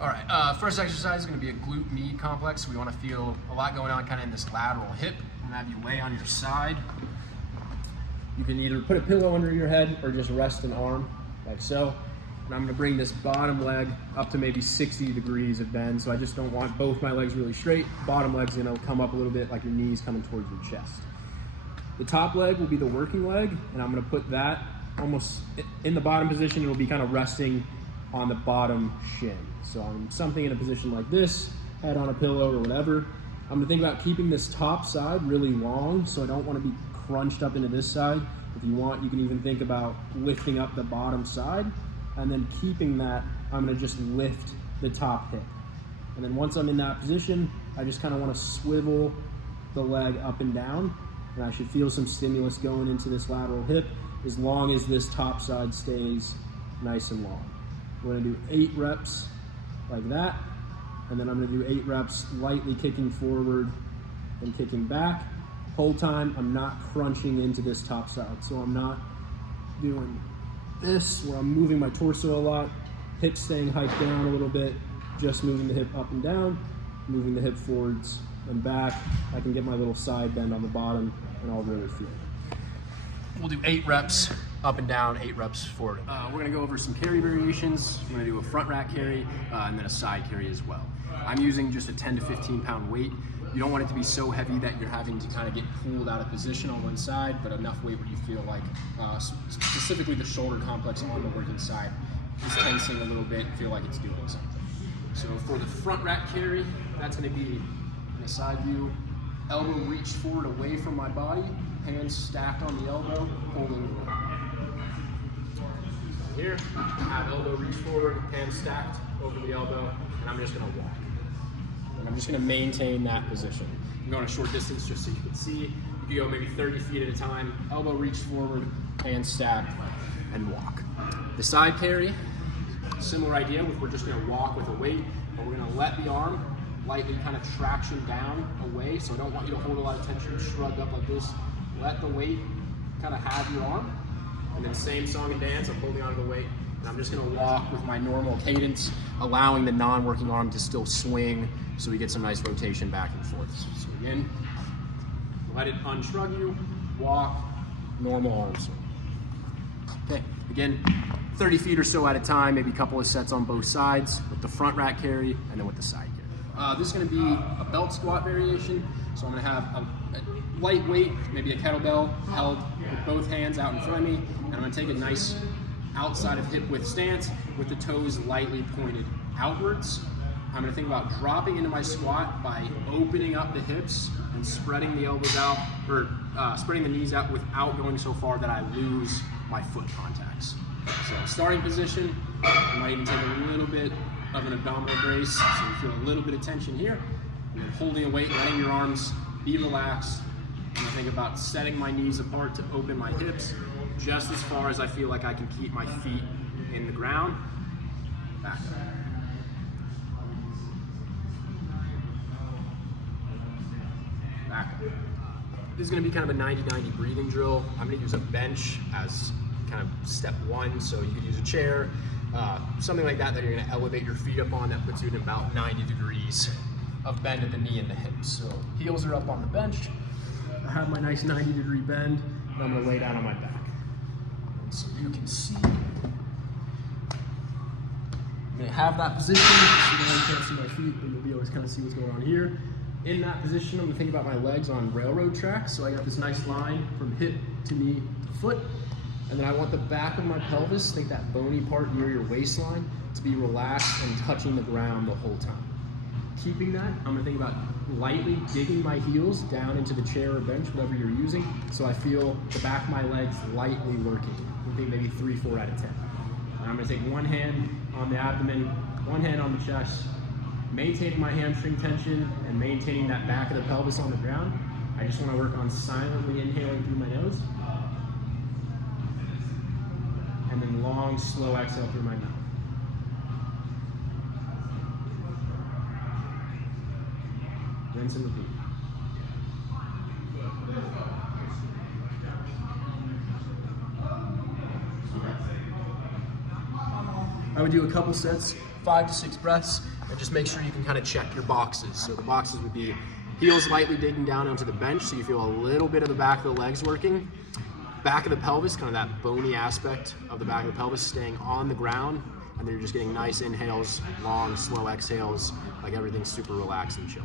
All right, first exercise is gonna be a glute med complex. We wanna feel a lot going on kind of in this lateral hip. I'm gonna have you lay on your side. You can either put a pillow under your head or just rest an arm, like so. And I'm gonna bring this bottom leg up to maybe 60 degrees of bend, so I just don't want both my legs really straight. Bottom leg's gonna come up a little bit like your knees coming towards your chest. The top leg will be the working leg, and I'm gonna put that almost in the bottom position. It'll be kind of resting on the bottom shin. So I'm something in a position like this, head on a pillow or whatever. I'm gonna think about keeping this top side really long, so I don't wanna be crunched up into this side. If you want, you can even think about lifting up the bottom side, and then keeping that, I'm gonna just lift the top hip. And then once I'm in that position, I just kind of wanna swivel the leg up and down, and I should feel some stimulus going into this lateral hip as long as this top side stays nice and long. We're gonna do 8 reps like that, and then I'm gonna do 8 reps lightly kicking forward and kicking back. Whole time, I'm not crunching into this top side. So I'm not doing this where I'm moving my torso a lot, hips staying hiked down a little bit, just moving the hip up and down, moving the hip forwards and back. I can get my little side bend on the bottom and I'll really feel it. We'll do 8 reps up and down, 8 reps forward. We're gonna go over some carry variations. We're gonna do a front rack carry and then a side carry as well. I'm using just a 10 to 15 pound weight. You don't want it to be so heavy that you're having to kind of get pulled out of position on one side, but enough weight where you feel like, specifically the shoulder complex on the working side is tensing a little bit, feel like it's doing something. So for the front rack carry, that's gonna be in a side view, elbow reach forward away from my body, hands stacked on the elbow, holding the rope. Here, have elbow reach forward, hands stacked over the elbow, and I'm just gonna walk. And I'm just gonna maintain that position. I'm going a short distance just so you can see. You can go maybe 30 feet at a time, elbow reach forward, hands stacked, and walk. The side carry, similar idea, we're just gonna walk with a weight, but we're gonna let the arm lightly kind of traction down away, so I don't want you to hold a lot of tension, shrug up like this. Let the weight kind of have your arm, and then same song and dance, I'm holding onto the weight, and I'm just gonna walk with my normal cadence, allowing the non-working arm to still swing, so we get some nice rotation back and forth. So again, let it unshrug you, walk, normal arm swing. Okay, again, 30 feet or so at a time, maybe a couple of sets on both sides, with the front rack carry, and then with the side carry. This is gonna be a belt squat variation, so I'm gonna have a light weight, maybe a kettlebell held with both hands out in front of me, and I'm gonna take a nice outside of hip width stance with the toes lightly pointed outwards. I'm gonna think about dropping into my squat by opening up the hips and spreading the elbows out, or spreading the knees out without going so far that I lose my foot contacts. So starting position, you might even take a little bit of an abdominal brace, so you feel a little bit of tension here, and then holding a weight, letting your arms be relaxed. And I think about setting my knees apart to open my hips just as far as I feel like I can keep my feet in the ground. Back up. Back up. This is going to be kind of a 90-90 breathing drill. I'm going to use a bench as kind of step 1, so you could use a chair, something like that you're going to elevate your feet up on that puts you in about 90 degrees of bend at the knee and the hips. So heels are up on the bench. I have my nice 90-degree bend, and I'm going to lay down on my back. And so you can see. I'm going to have that position, so you can't see my feet, but you'll be able to kind of see what's going on here. In that position, I'm gonna think about my legs on railroad tracks. So I got this nice line from hip to knee to foot. And then I want the back of my pelvis, think that bony part near your waistline, to be relaxed and touching the ground the whole time. Keeping that, I'm gonna think about lightly digging my heels down into the chair or bench, whatever you're using, so I feel the back of my legs lightly working. I think maybe 3, 4 out of 10. And I'm gonna take one hand on the abdomen, one hand on the chest, maintaining my hamstring tension and maintaining that back of the pelvis on the ground. I just want to work on silently inhaling through my nose and then long, slow exhale through my mouth. Rinse and repeat. I would do a couple sets 5 to 6 breaths, and just make sure you can kind of check your boxes. So the boxes would be heels lightly digging down onto the bench, so you feel a little bit of the back of the legs working. Back of the pelvis, kind of that bony aspect of the back of the pelvis staying on the ground, and then you're just getting nice inhales, long, slow exhales, like everything's super relaxed and chill.